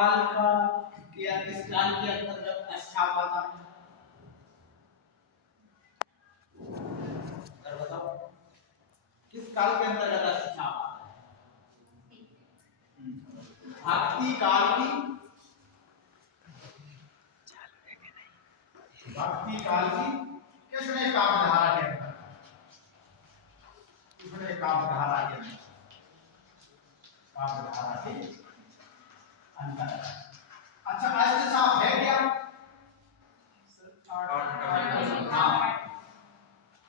काल का या किस काल के अंतर्गत अष्टाप आता है? बताओ किस काल के अंतर्गत अष्टाप आता है? भक्ति काल की, भक्ति काल की किसने काव्यधारा के अंदर, किसने काव्यधारा के अंदर, काव्यधारा के अंदर। अच्छा अष्टसाप है क्या? हाँ,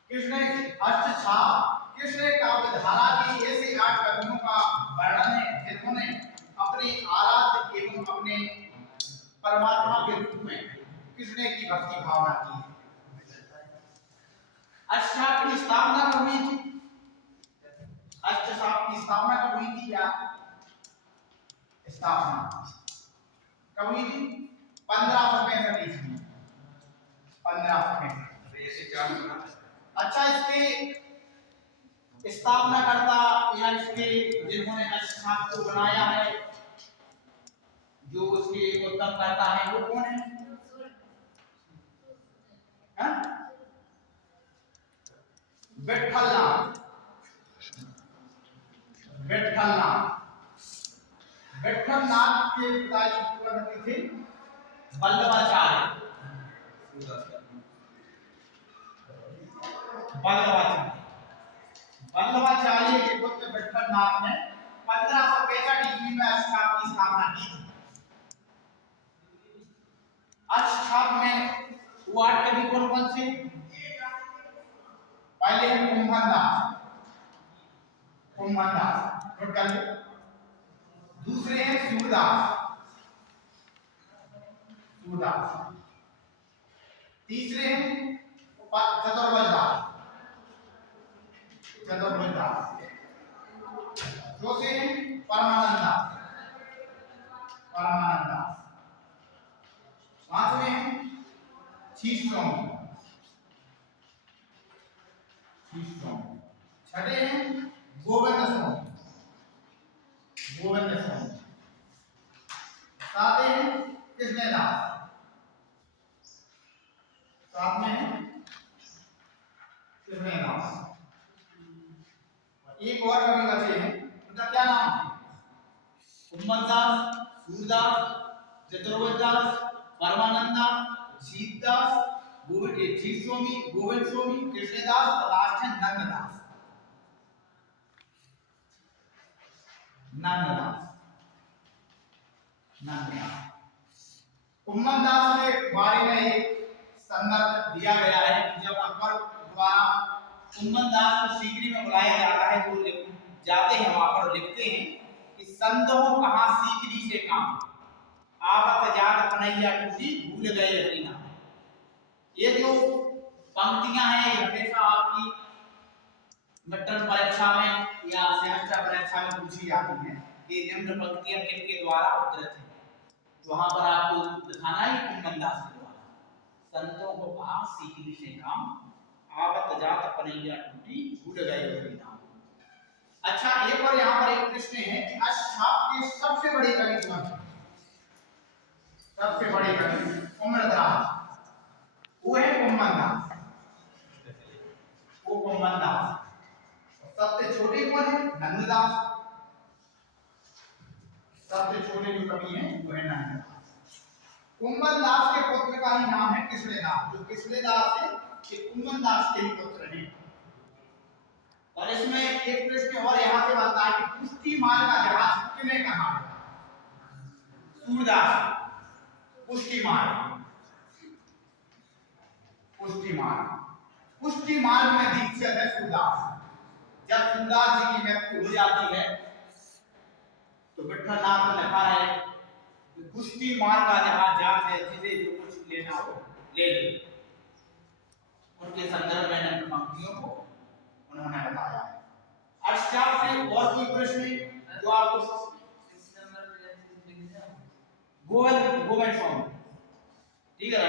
किसने अष्टसाप, किसने काव्यधारा की ऐसे 8 कवियों का वर्णन है जिन्होंने अपने आराध्य एवं अपने परमात्मा के रूप में किसने की भक्ति भावना की है? अष्टसाप की स्थापना कब हुई थी? अष्टसाप की स्थापना कब हुई थी? क्या स्थापना कब हुई थी? 1565 ईस्वी, 1565। अच्छा इसके स्थापना करता या इसके जिन्होंने अष्टसाप को बनाया है, जो उसके उत्तम करता है, वो कौन है? विठलनाथ, विठलनाथ, विठलनाथ के पिताजी पूर्ण थे वल्लभाचार्य, वल्लभाचार्य, वल्लभाचार्य के पुत्र विठलनाथ ने 1565 ईस्वी में अष्टसाप की स्थापना की थी। अष्टसाप में वो 8 कवि कौन कौन से? पहले है कुंभनदास, कुंभनदास नोट कर लो। दूसरे हैं सूरदास, सूरदास। तीसरे हैं चतुर्भुजदास, चतुर्भुजदास। चौथे हैं परमानंदास, परमानंदास। पांचवें हैं शीशोमी, शीशोमी। छठे हैं गोविंद स्वामी, गोविंद स्वामी। सातवें हैं कृष्णदास, सातवें हैं कृष्णदास। एक और कवि बचे हैं, उनका क्या नाम है? कुंभनदास, सूरदास, चतुर्भुजदास, परमानंदास, जीतदास, जीत स्वामी, गोविंद स्वामी, कृष्णदास और लास्ट है नंददास, नंददास, नंददास। कुंभनदास के बारे में एक संदर्भ दिया गया है कि जब अकबर द्वारा कुंभनदास को सीकरी में बुलाया जाता है तो जाते हैं वहां पर, लिखते हैं कि संतो कहा सीकरी से काम, आवत जात कन्हैया टूटी भूल गए हरि नाम। ये जो पंक्तियां हैं ये हमेशा आपकी मिड-टर्म परीक्षा में या सेमेस्टर परीक्षा में पूछी जाती हैं कि निम्न पंक्तियां किनके द्वारा उद्धृत हैं। तो वहां पर आपको दिखाना है कुंभनदास के द्वारा, संतों को कहा सीकरी से काम, आवत जात कन्हैया टूटी भूल गए हरि नाम। अच्छा एक और यहाँ पर एक प्रश्न है कि अष्टसाप के सबसे बड़े कवि कौन है? सबसे बड़े कवि उम्रदराज, वो है कुंभनदास, वो कुंभनदास। सबसे छोटे कौन है? नंददास, सबसे छोटे जो कवि हैं वो है नंददास। कुंभनदास के पुत्र का ही नाम है कृष्णदास, जो कृष्णदास है ये कुंभनदास के ही पुत्र हैं। और इसमें एक प्रश्न और यहाँ से बनता है कि पुष्टि मार्ग का जहाज किसने कहा? सूरदास, पुष्टि मार्ग, पुष्टि मार्ग, पुष्टि मार्ग में दीक्षित है सूरदास। जब सूरदास जी की मृत्यु हो जाती है तो विठलनाथ ने लिखा है कि पुष्टि मार्ग का जहाज जात है, जिसे जो कुछ लेना हो ले ले। उनके संदर्भ में इन पंक्तियों को उन्होंने बताया है। अष्टसाप से और कोई प्रश्न जो आपको? गोविंद, गोविंद स्वामी, ठीक है,